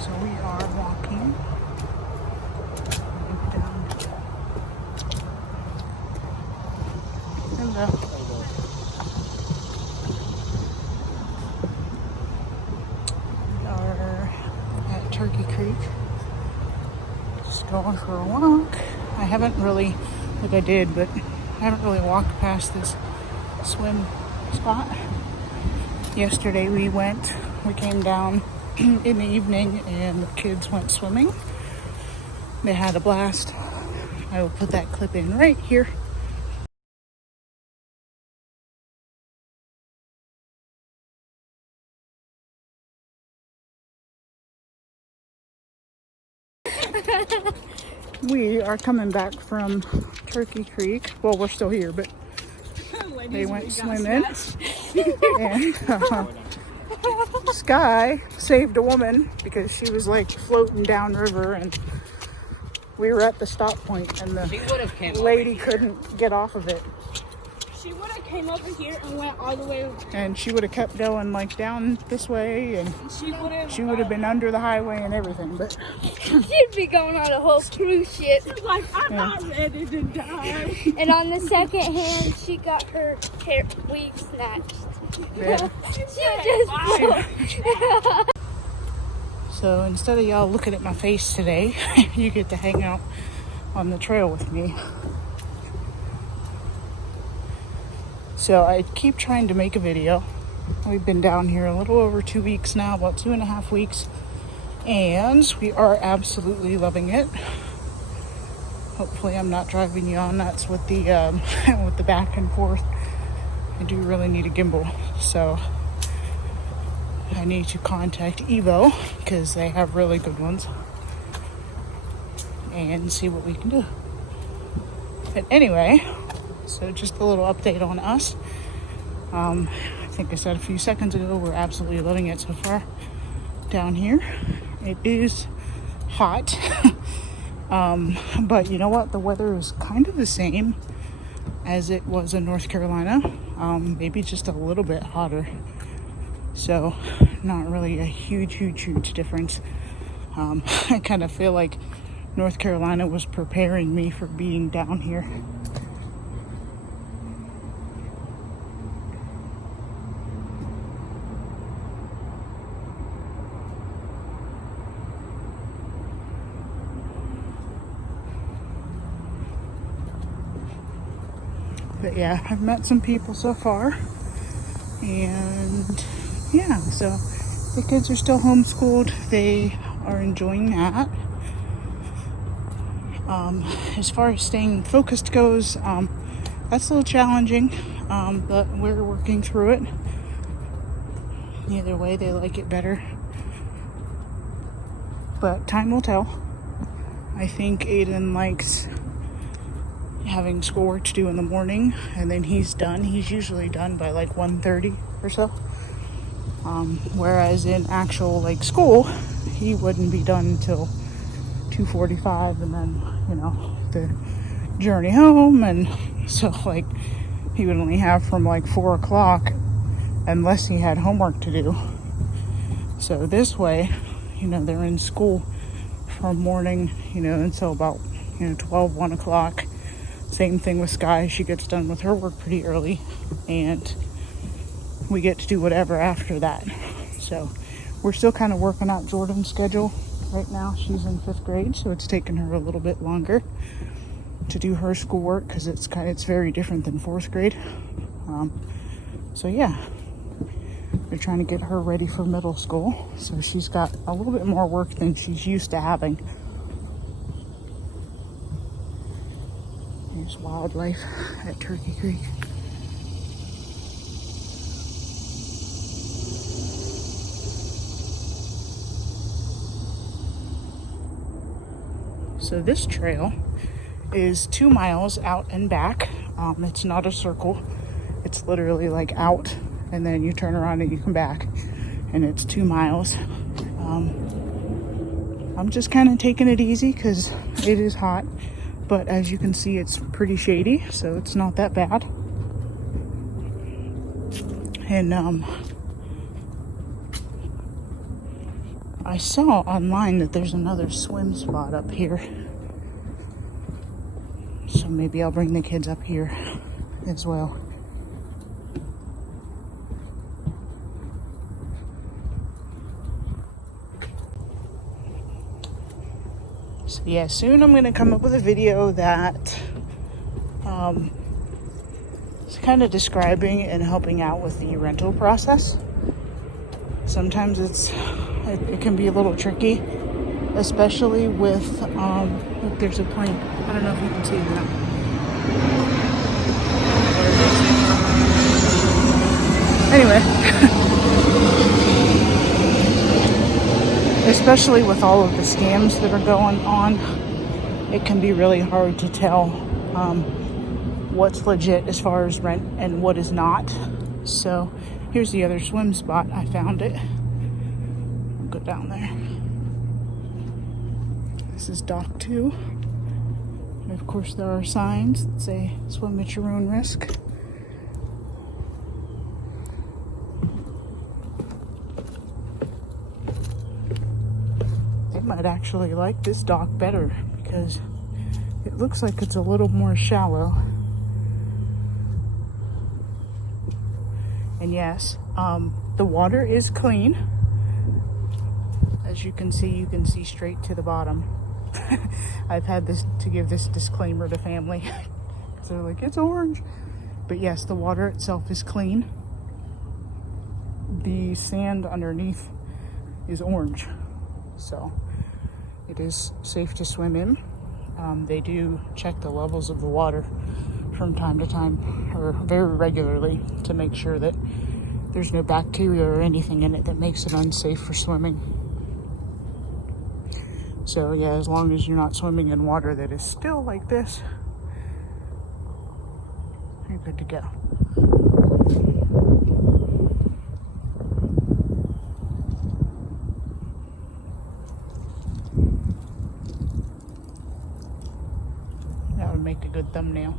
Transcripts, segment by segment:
So we are walking down in the we are at Turkey Creek. Just going for a walk. I haven't really, like I did, but I haven't really walked past this swim spot. Yesterday we came down in the evening and the kids went swimming. They had a blast. I will put that clip in right here. We are coming back from Turkey Creek. Well, we're still here, but they went swimming. And Sky saved a woman because she was like floating downriver, and we were at the stop point and the lady couldn't get off of it. She would have came over here and went all the way. And she would have kept going like down this way, and she would have been under the highway and everything. But she'd be going on a whole cruise ship. She's like, I'm not ready to die. And on the second hand, she got her hair weave snatched. yeah. So instead of y'all looking at my face today, you get to hang out on the trail with me. So I keep trying to make a video. We've been down here a little over 2 weeks now, about 2.5 weeks, and we are absolutely loving it. Hopefully I'm not driving you all nuts with the with the back and forth. I do really need a gimbal, so I need to contact Evo because they have really good ones and see what we can do. But anyway, so just a little update on us. I think I said a few seconds ago, we're absolutely loving it so far down here. It is hot, but you know what? The weather is kind of the same as it was in North Carolina, maybe just a little bit hotter. So not really a huge difference. I kind of feel like North Carolina was preparing me for being down here. But yeah, I've met some people so far, and yeah, so the kids are still homeschooled. They are enjoying that. As far as staying focused goes, that's a little challenging, but we're working through it. Either way, they like it better, but time will tell. I think Aiden likes having schoolwork to do in the morning, and then he's done. He's usually done by like 1:30 or so. Whereas in actual like school, he wouldn't be done until 2:45, and then, you know, the journey home, and so like he would only have from like 4 o'clock unless he had homework to do. So this way, you know, they're in school from morning, you know, until about, 12, 1 o'clock. Same thing with Sky. She gets done with her work pretty early, and we get to do whatever after that. So we're still kind of working out Jordan's schedule right now. She's in 5th grade, so it's taken her a little bit longer to do her schoolwork because it's very different than 4th grade. So yeah, we're trying to get her ready for middle school. So she's got a little bit more work than she's used to having. There's wildlife at Turkey Creek. So this trail is 2 miles out and back. It's not a circle. It's literally like out, and then you turn around and you come back, and it's 2 miles. I'm just kind of taking it easy because it is hot, but as you can see, it's pretty shady, so it's not that bad. And I saw online that there's another swim spot up here. So maybe I'll bring the kids up here as well. So yeah, soon I'm gonna come up with a video that is kind of describing and helping out with the rental process. Sometimes it can be a little tricky, especially with look, there's a plane. I don't know if you can see that. Anyway, especially with all of the scams that are going on, it can be really hard to tell what's legit as far as rent and what is not. So here's the other swim spot. I found it. I'll go down there. This is dock 2. And of course there are signs that say swim at your own risk. I might actually like this dock better because it looks like it's a little more shallow. And yes, the water is clean. As you can see straight to the bottom. I've had to give this disclaimer to family. So they're like, it's orange. But yes, the water itself is clean. The sand underneath is orange. So it is safe to swim in. They do check the levels of the water from time to time, or very regularly, to make sure that there's no bacteria or anything in it that makes it unsafe for swimming. So yeah, as long as you're not swimming in water that is still like this, you're good to go. That would make a good thumbnail.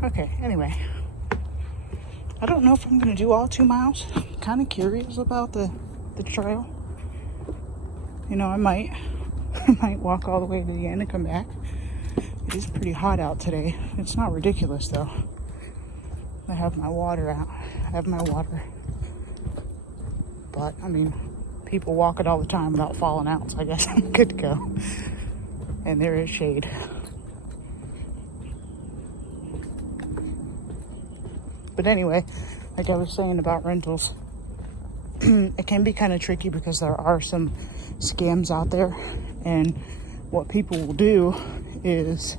Okay, anyway. I don't know if I'm going to do all 2 miles. I'm kind of curious about the trail. You know, I might walk all the way to the end and come back. It is pretty hot out today. It's not ridiculous though. I have my water out. I have my water. But I mean, people walk it all the time without falling out, so I guess I'm good to go. And there is shade. But anyway, like I was saying about rentals, it can be kind of tricky because there are some scams out there, and what people will do is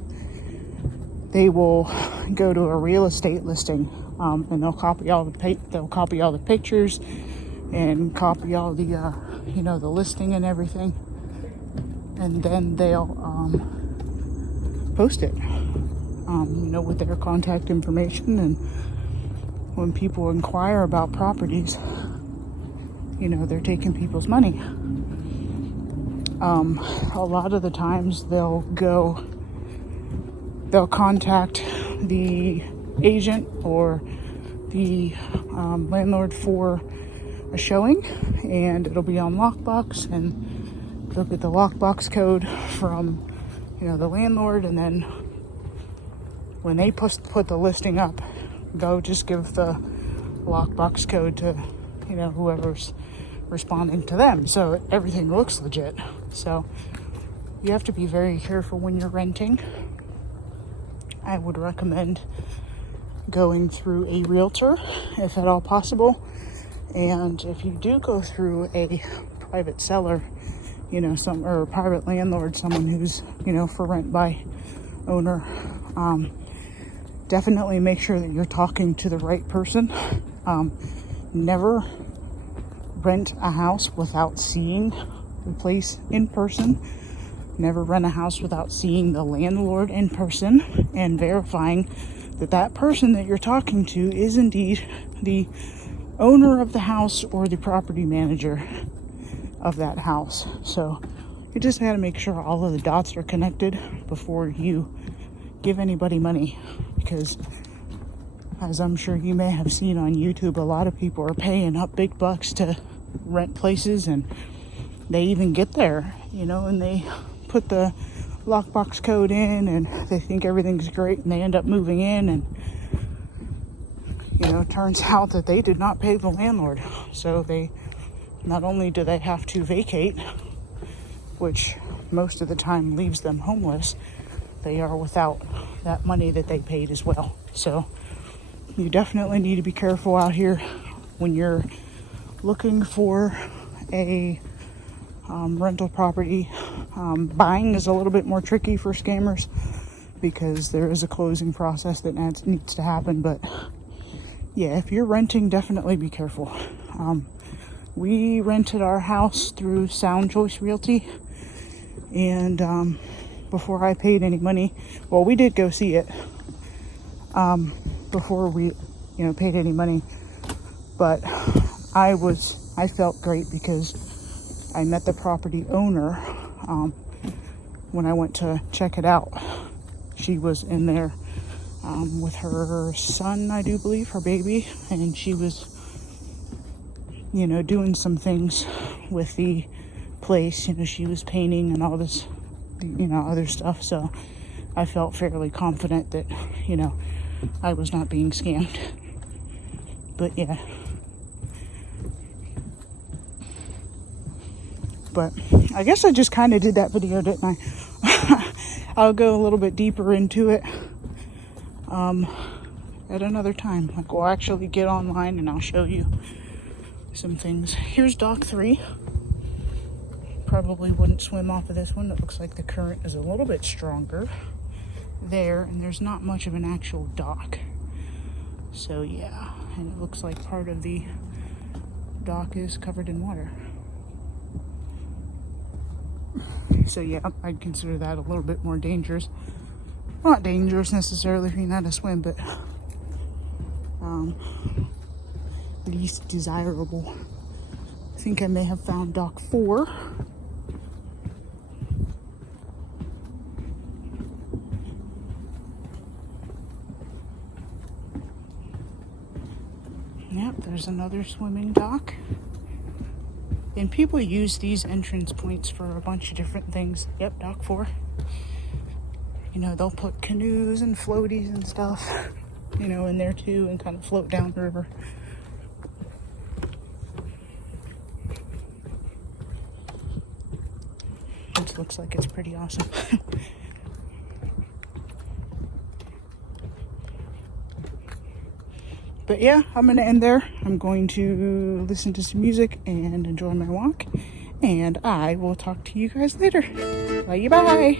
they will go to a real estate listing, and they'll copy all the pictures and copy all the the listing and everything, and then they'll post it with their contact information. And when people inquire about properties, they're taking people's money. A lot of the times they'll contact the agent or the landlord for a showing, and it'll be on lockbox, and they'll get the lockbox code from the landlord, and then when they put the listing up, they'll just give the lockbox code to whoever's responding to them, so everything looks legit. So you have to be very careful when you're renting. I would recommend going through a realtor if at all possible, and if you do go through a private seller, or a private landlord, someone who's for rent by owner, definitely make sure that you're talking to the right person. Never rent a house without seeing the place in person. Never rent a house without seeing the landlord in person and verifying that that person that you're talking to is indeed the owner of the house or the property manager of that house. So you just got to make sure all of the dots are connected before you give anybody money, because as I'm sure you may have seen on YouTube, a lot of people are paying up big bucks to rent places, and they even get there, you know, and they put the lockbox code in and they think everything's great, and they end up moving in, and you know, it turns out that they did not pay the landlord. So they, not only do they have to vacate, which most of the time leaves them homeless, they are without that money that they paid as well. So you definitely need to be careful out here when you're looking for a rental property. Buying is a little bit more tricky for scammers because there is a closing process that needs to happen. But yeah, if you're renting, definitely be careful. We rented our house through Sound Choice Realty, and before I paid any money, well, we did go see it before we, you know, paid any money. But I felt great because I met the property owner when I went to check it out. She was in there with her son, I do believe, her baby, and she was, you know, doing some things with the place. You know, she was painting and all this, you know, other stuff. So I felt fairly confident that, you know, I was not being scammed. But yeah. But I guess I just kind of did that video, didn't I? I'll go a little bit deeper into it at another time. Like, we'll actually get online and I'll show you some things. Here's dock 3. Probably wouldn't swim off of this one. It looks like the current is a little bit stronger there, and there's not much of an actual dock. So yeah, and it looks like part of the dock is covered in water. So yeah, I'd consider that a little bit more dangerous. Not dangerous necessarily if you know how to swim, but least desirable. I think I may have found dock 4. Yep, there's another swimming dock. And people use these entrance points for a bunch of different things. Yep, dock 4. You know, they'll put canoes and floaties and stuff, you know, in there too, and kind of float down the river. It looks like it's pretty awesome. But yeah, I'm going to end there. I'm going to listen to some music and enjoy my walk. And I will talk to you guys later. Bye.